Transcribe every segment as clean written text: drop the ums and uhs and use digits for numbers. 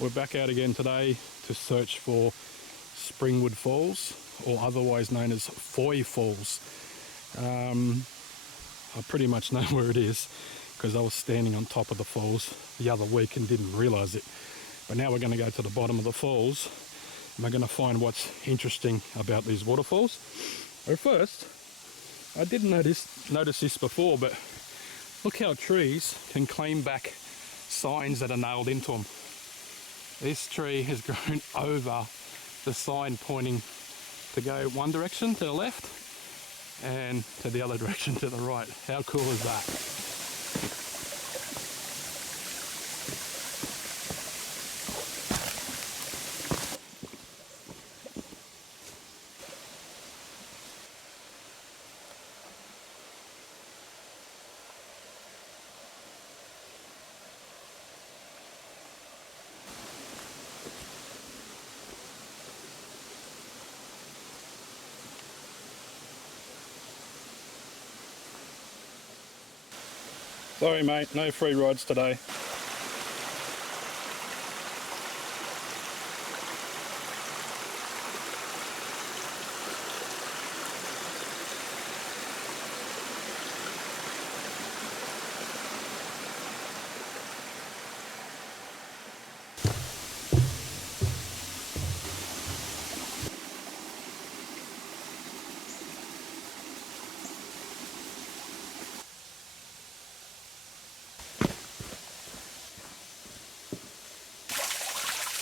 We're back out again today to search for Springwood Falls, or otherwise known as Foy Falls. I pretty much know where it is because I was standing on top of the falls the other week and didn't realise it. But now we're going to go to the bottom of the falls and we're going to find what's interesting about these waterfalls. But first, I didn't notice this before, but look how trees can claim back signs that are nailed into them. This tree has grown over the sign pointing to go one direction to the left and to the other direction to the right. How cool is that? Sorry mate, no free rides today.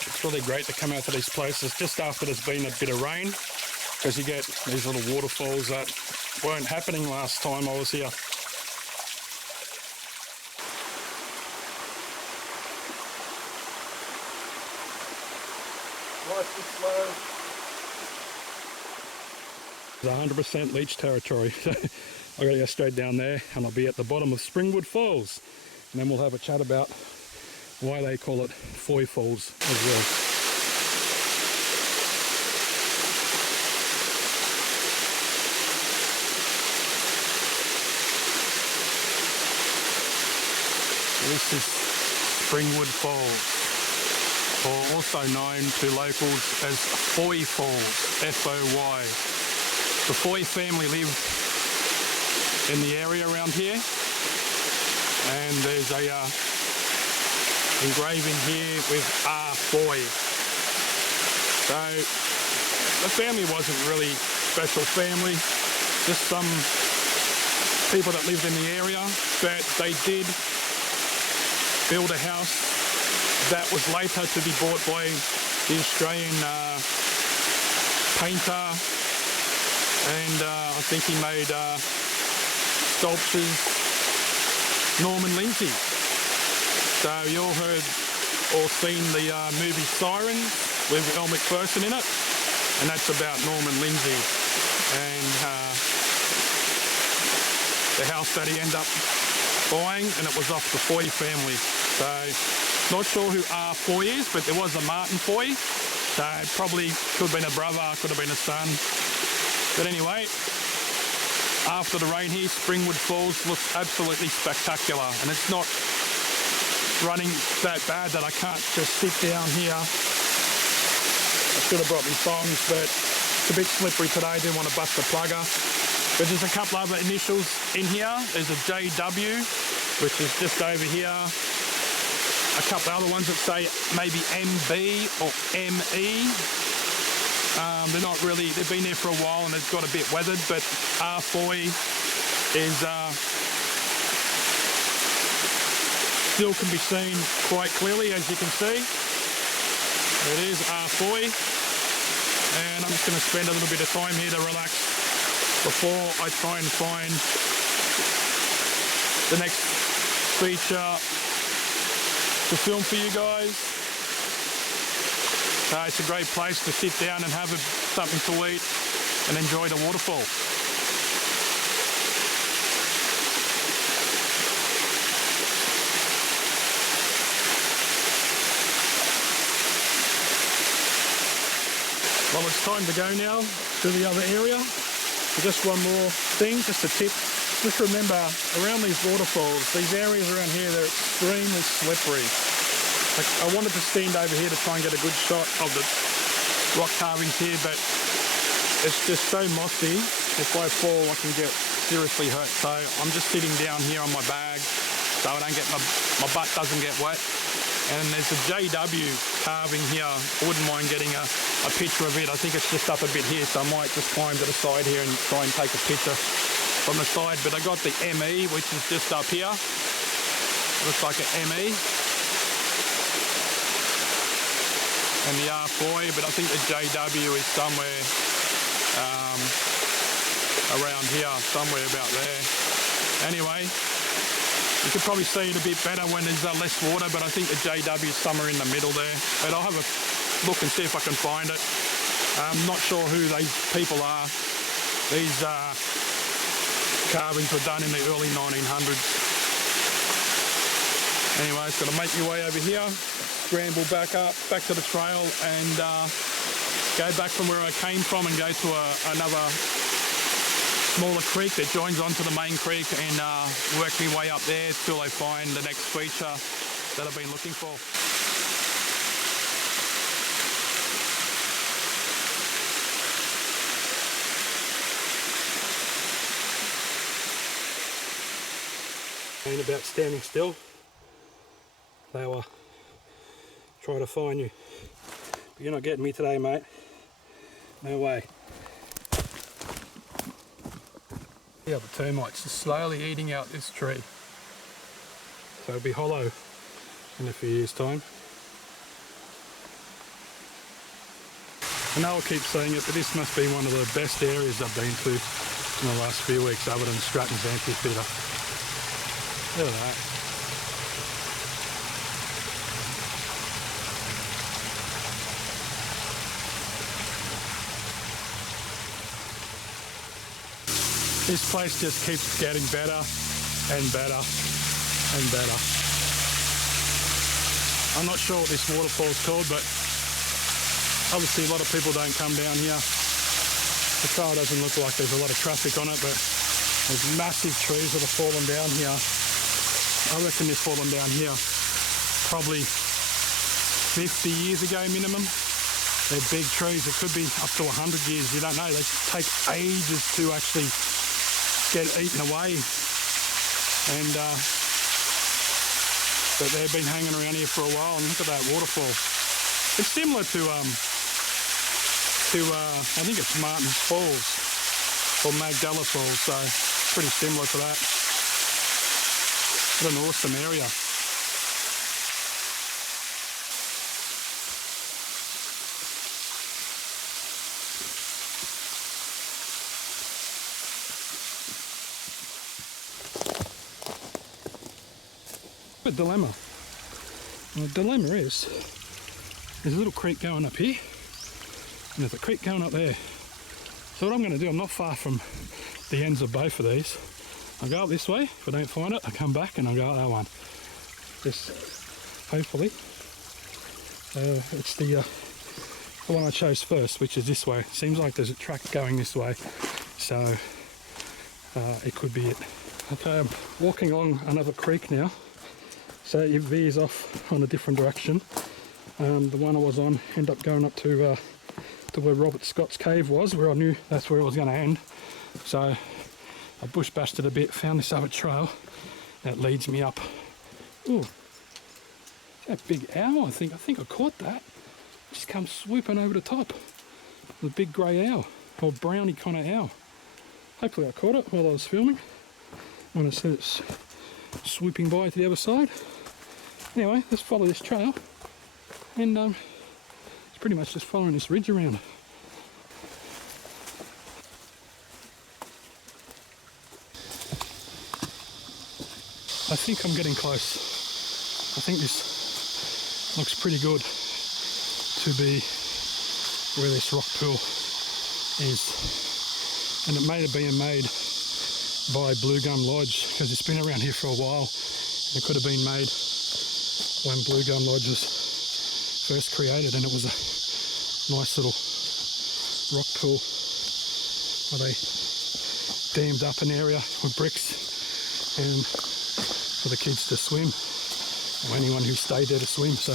It's really great to come out to these places just after there's been a bit of rain, because you get these little waterfalls that weren't happening last time I was here. Nice and slow. It's 100% leech territory, so I gotta go straight down there and I'll be at the bottom of Springwood Falls, and then we'll have a chat about why they call it Foy Falls as well. This is Springwood Falls, or also known to locals as Foy Falls, F-O-Y. The Foy family lived in the area around here, and there's a engraving here with R. Foy. So the family wasn't really special family, just some people that lived in the area, but they did build a house that was later to be bought by the Australian painter, and I think he made sculptures, Norman Lindsay. So you all heard or seen the movie Sirens with Elle Macpherson in it, and that's about Norman Lindsay and the house that he ended up buying, and it was off the Foy family. So not sure who R. Foy is, but there was a Martin Foy, so it probably could have been a brother, could have been a son. But anyway, after the rain here, Springwood Falls looks absolutely spectacular, and it's not running that bad that I can't just sit down here. I should have brought my thongs, but it's a bit slippery today, didn't want to bust the plugger. But there's a couple other initials in here. There's a JW, which is just over here. A couple other ones that say maybe MB or ME. They're not really, they've been there for a while and they've got a bit weathered, but R. Foy is still can be seen quite clearly, as you can see. It is R. Foy, and I'm just going to spend a little bit of time here to relax before I try and find the next feature to film for you guys. It's a great place to sit down and have something to eat and enjoy the waterfall. Well, it's time to go now to the other area. Just one more thing, just a tip. Just remember, around these waterfalls, these areas around here, they're extremely slippery. Like, I wanted to stand over here to try and get a good shot of the rock carvings here, but it's just so mossy. If I fall, I can get seriously hurt. So I'm just sitting down here on my bag so I don't get my butt doesn't get wet. And there's a JW carving here. I wouldn't mind getting a picture of it. I think it's just up a bit here, so I might just climb to the side here and try and take a picture from the side. But I got the ME, which is just up here. Looks like an ME. And the R4, but I think the JW is somewhere around here, somewhere about there. Anyway, you could probably see it a bit better when there's less water, but I think the JW is somewhere in the middle there. But I'll have a look and see if I can find it. I'm not sure who these people are. These carvings were done in the early 1900s. Anyway, it's got to make your way over here, scramble back up, back to the trail, and go back from where I came from and go to another smaller creek that joins onto the main creek, and work my way up there till I find the next feature that I've been looking for. Ain't about standing still. They will try to find you. But you're not getting me today, mate. No way. Yeah, the termites are slowly eating out this tree. So it'll be hollow in a few years' time. I know I keep saying it, but this must be one of the best areas I've been to in the last few weeks, other than Stratton's Amphitheatre. Look at that. This place just keeps getting better and better and better. I'm not sure what this waterfall's called, but obviously a lot of people don't come down here. The trail doesn't look like there's a lot of traffic on it, but there's massive trees that have fallen down here. I reckon they've fallen down here probably 50 years ago minimum. They're big trees. It could be up to 100 years. You don't know. They take ages to actually get eaten away, and but they've been hanging around here for a while. And look at that waterfall. It's similar to I think it's Martin's Falls or Magdala Falls, so pretty similar to that. What an awesome area. A dilemma. And the dilemma is there's a little creek going up here and there's a creek going up there. So what I'm going to do, I'm not far from the ends of both of these. I'll go up this way. If I don't find it, I'll come back and I'll go up that one. Just hopefully it's the one I chose first, which is this way. It seems like there's a track going this way, so it could be it. Okay, I'm walking along another creek now. So it veers off on a different direction. The one I was on ended up going up to where Robert Scott's cave was, where I knew that's where it was going to end. So I bush bashed it a bit, found this other trail that leads me up. Ooh, that big owl, I think I caught that. Just come swooping over the top. The big grey owl, or brownie kind of owl. Hopefully I caught it while I was filming. When I said it's swooping by to the other side. Anyway, let's follow this trail, and it's pretty much just following this ridge around. I think I'm getting close. I think this looks pretty good to be where this rock pool is, and it may have been made by Blue Gum Lodge, because it's been around here for a while. It could have been made when Blue Gum Lodge was first created, and it was a nice little rock pool where they dammed up an area with bricks and for the kids to swim. I'm anyone who stayed there to swim, so.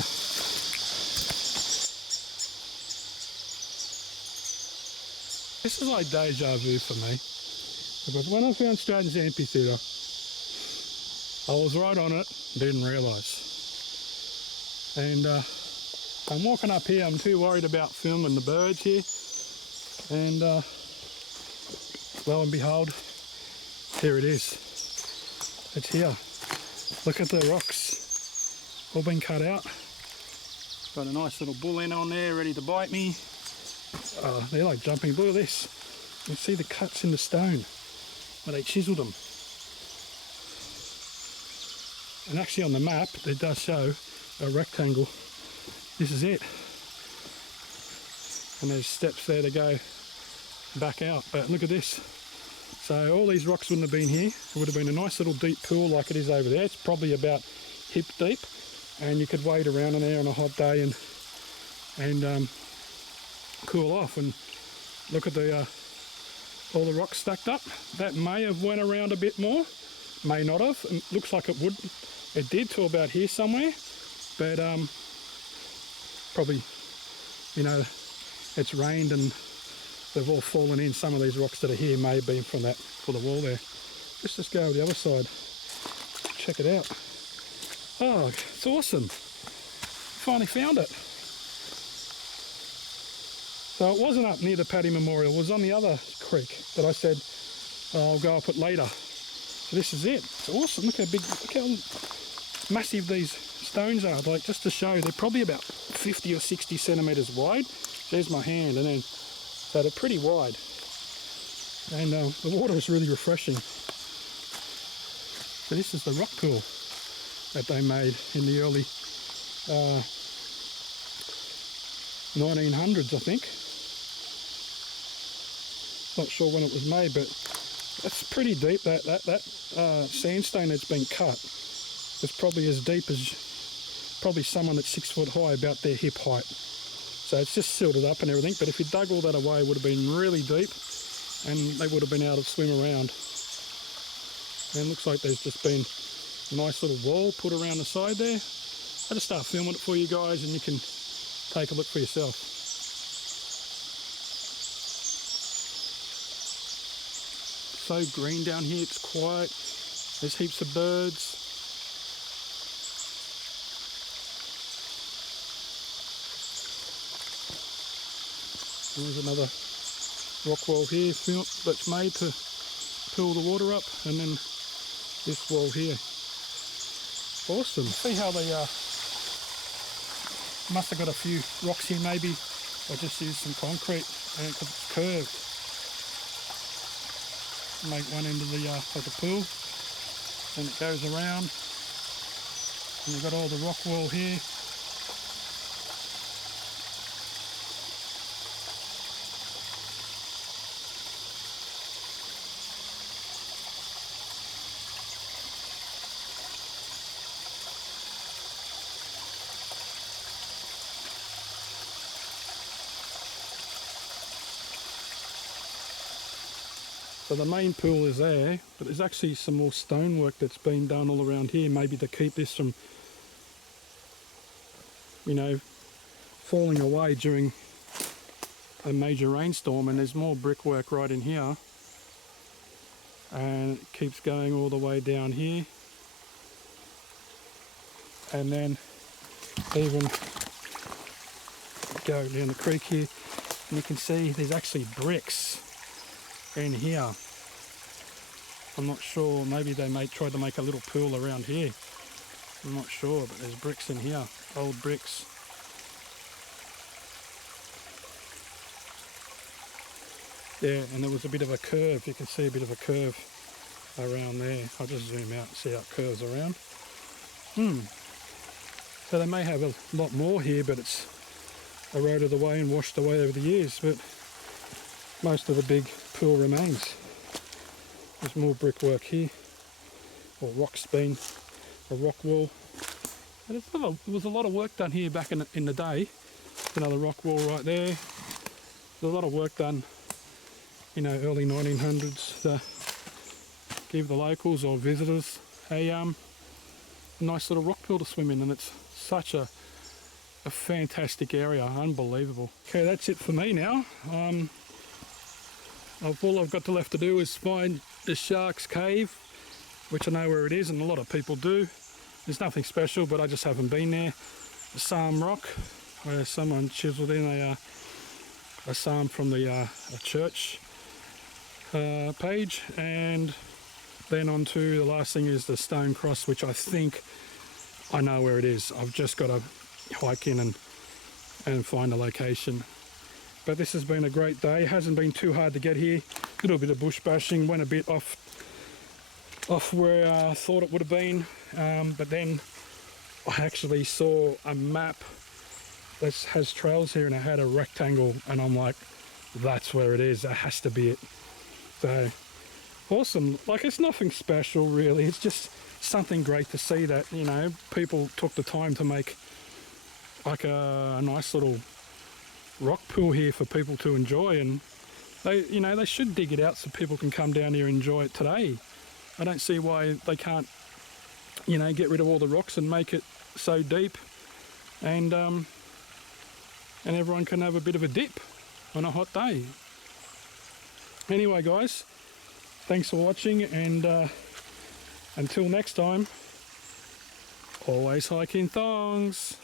This is like deja vu for me, because when I found Stratton's Amphitheatre, I was right on it, didn't realise. And I'm walking up here, I'm too worried about filming the birds here, and lo and behold, here it is. It's here. Look at the rocks, all been cut out. Got a nice little bull in on there, ready to bite me. They're like jumping. Look at this. You can see the cuts in the stone where they chiselled them. And actually on the map, it does show a rectangle. This is it. And there's steps there to go back out. But look at this. So all these rocks wouldn't have been here. It would have been a nice little deep pool like it is over there. It's probably about hip deep. And you could wade around in there on a hot day and cool off. And look at the all the rocks stacked up. That may have went around a bit more, may not have. It looks like it would. It did to about here somewhere, but probably, you know, it's rained and they've all fallen in. Some of these rocks that are here may have been from that, for the wall there. Let's just go over the other side, check it out. Oh, it's awesome. Finally found it. So it wasn't up near the Paddy Memorial, it was on the other creek that I said I'll go up it later. So this is it. It's awesome. Look how big, look how massive these stones are. Like, just to show, they're probably about 50 or 60 centimetres wide. There's my hand, and then so they're pretty wide. And the water is really refreshing. So this is the rock pool that they made in the early 1900s, I think. Not sure when it was made, but that's pretty deep. That sandstone that's been cut is probably as deep as probably someone that's 6 foot high, about their hip height. So it's just silted up and everything, but if you dug all that away, it would have been really deep and they would have been able to swim around. And it looks like there's just been a nice little wall put around the side there. I'll just start filming it for you guys and you can take a look for yourself. So green down here, it's quiet. There's heaps of birds. There's another rock wall here that's made to pull the water up, and then this wall here. Awesome. See how they must have got a few rocks here, maybe I just used some concrete and because it's curved. Make one end of the pool, and it goes around, and you've got all the rock wall here. So the main pool is there, but there's actually some more stonework that's been done all around here, maybe to keep this from, you know, falling away during a major rainstorm. And there's more brickwork right in here, and it keeps going all the way down here, and then even go down the creek here, and you can see there's actually bricks in here. I'm not sure, maybe they tried to make a little pool around here. I'm not sure, but there's bricks in here, old bricks. Yeah, and there was a bit of a curve, you can see a bit of a curve around there. I'll just zoom out and see how it curves around. So they may have a lot more here, but it's eroded away and washed away over the years, but most of the big pool remains. There's more brickwork here, or rock's been a rock wall. And there was a lot of work done here back in the day. Another rock wall right there. There's a lot of work done, you know, early 1900s to give the locals or visitors a nice little rock pool to swim in, and it's such a fantastic area, unbelievable. Okay, that's it for me now. All I've got left to do is find the Shark's Cave, which I know where it is, and a lot of people do. There's nothing special, but I just haven't been there. The Psalm Rock, where someone chiseled in a psalm from the a church page, and then on to the last thing is the Stone Cross, which I think I know where it is. I've just got to hike in and find a location. But this has been a great day. It hasn't been too hard to get here. A little bit of bush bashing, went a bit off where I thought it would have been, but then I actually saw a map that has trails here, and it had a rectangle, and I'm like, that's where it is. That has to be it. So awesome. Like, it's nothing special really. It's just something great to see that, you know, people took the time to make like a nice little rock pool here for people to enjoy, and they should dig it out so people can come down here and enjoy it today. I don't see why they can't, get rid of all the rocks and make it so deep, and everyone can have a bit of a dip on a hot day. Anyway, guys, thanks for watching, and until next time, always hike in thongs.